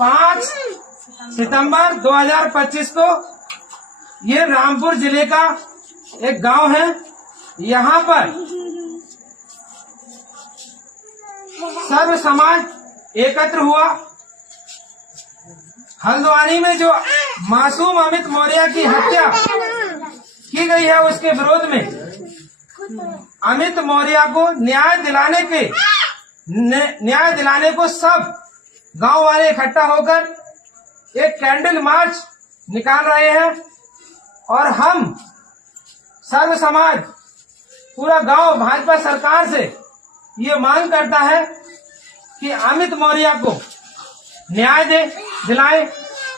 5 सितंबर 2025 को ये रामपुर जिले का एक गांव है। यहाँ पर सर्व समाज एकत्र हुआ। हल्द्वानी में जो मासूम अमित मौर्य की हत्या की गई है उसके विरोध में अमित मौर्य को न्याय दिलाने को सब गांव वाले इकट्ठा होकर एक कैंडल मार्च निकाल रहे हैं और हम सर्व समाज पूरा गांव भाजपा सरकार से ये मांग करता है कि अमित मौर्य को न्याय दिलाएं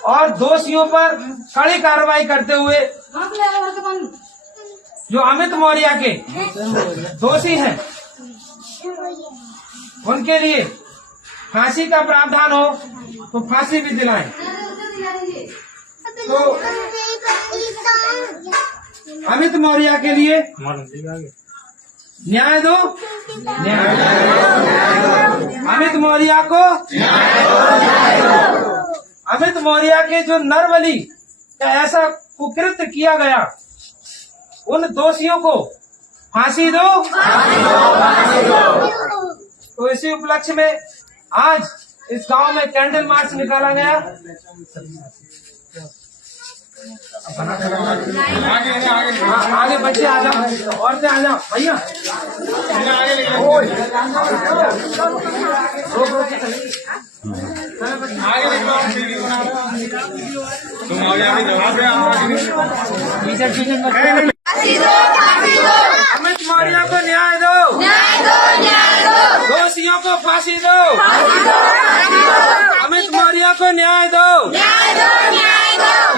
और दोषियों पर कड़ी कार्रवाई करते हुए जो अमित मौर्य के दोषी हैं उनके लिए फांसी का प्रावधान हो तो फांसी भी दिलाएं। तो अमित मौर्य के लिए न्याय दो, अमित मौर्य को अमित मौर्य के जो नरबली का ऐसा कुकृत्य किया गया उन दोषियों को फांसी दो। तो इसी उपलक्ष्य में आज इस गांव में कैंडल मार्च निकाला गया। आगे बच्चे आ जाओ, औरतें आ जाओ भैया। अमित मौर्य को न्याय दो, दोषियों को फांसी दो। अमित मौर्य को न्याय दो,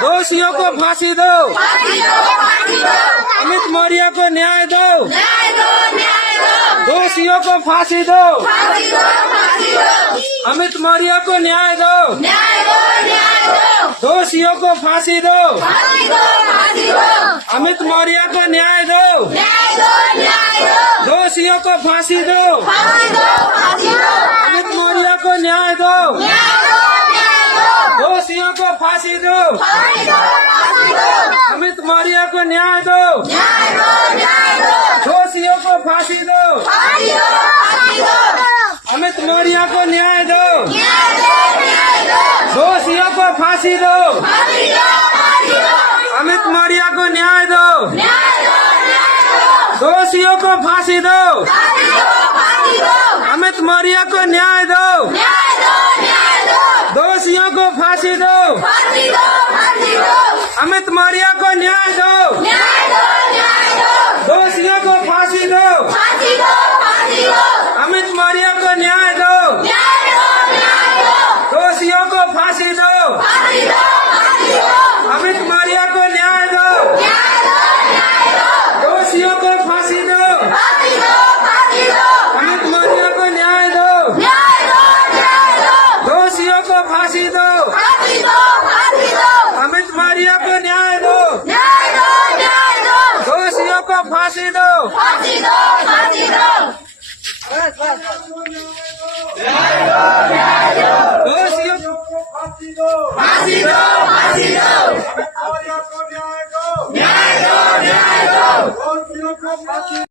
दोषियों को फांसी दो। अमित मौर्य को न्याय दो, दोषियों को फांसी दो। अमित मौर्य को न्याय दो, दोषियों को फांसी दो। अमित मौर्य को न्याय दो, दोषियों को फांसी दो। अमित मौर्य को न्याय दो, दोषियों को फांसी दो। अमित मौर्य को न्याय दो, दोषियों को फांसी दो। अमित मौर्य को न्याय दो, दोषियों को फांसी दो। अमित मौर्य को न्याय दो, दोषियों को फांसी दो। अमित मौर्य को न्याय दो, दोषियों को फांसी दो। अमित मौर्य को न्याय दो, दोषियों को फांसी दो। अमित मौर्य को न्याय दो, दोषियों को फांसी दो। अमित मौर्य को न्याय दो, दोषियों को फांसी दो। अमित मौर्य को न्याय दो, दोषियों को फांसी दो। अमित मौर्य को न्याय दो, दोषियों को फांसी दो। दोषियों को फांसी दो।